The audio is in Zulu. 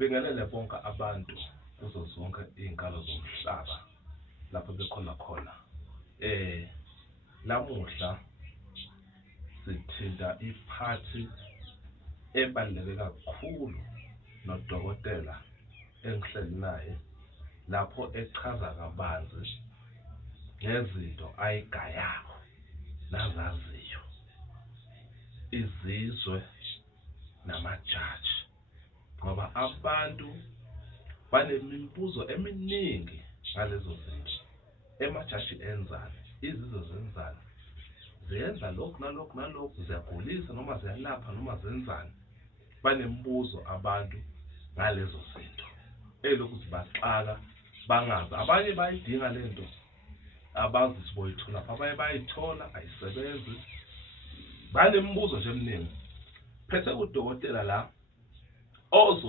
Bingelele bonke abantu kuzo zonke iy'nkalo zomhlaba lapho bekhona khona. Lamuhla sithinta iphathi ebaluleke kakhulu nodokotela engihleli naye lapho echaza kabanzi ngezinto ayigayayo nazaziyo, izizwe namajaji, ngoba abantu banemibuzo eminingi ngalezo zinto. Emajaji enzani? Izizwe zenzani? Ziyenza lokhu nalokhu nalokhu, ziyagulisa noma ziyalapha noma zenzani? Banemibuzo abantu ngalezo zinto elokhu zibaxaka bangazi. Abanye bayidinga lento abazi ukuthi boyithola, abanye bayithola ayisebenzi. Banemibuzo nje eminingi. Phethe udokotela la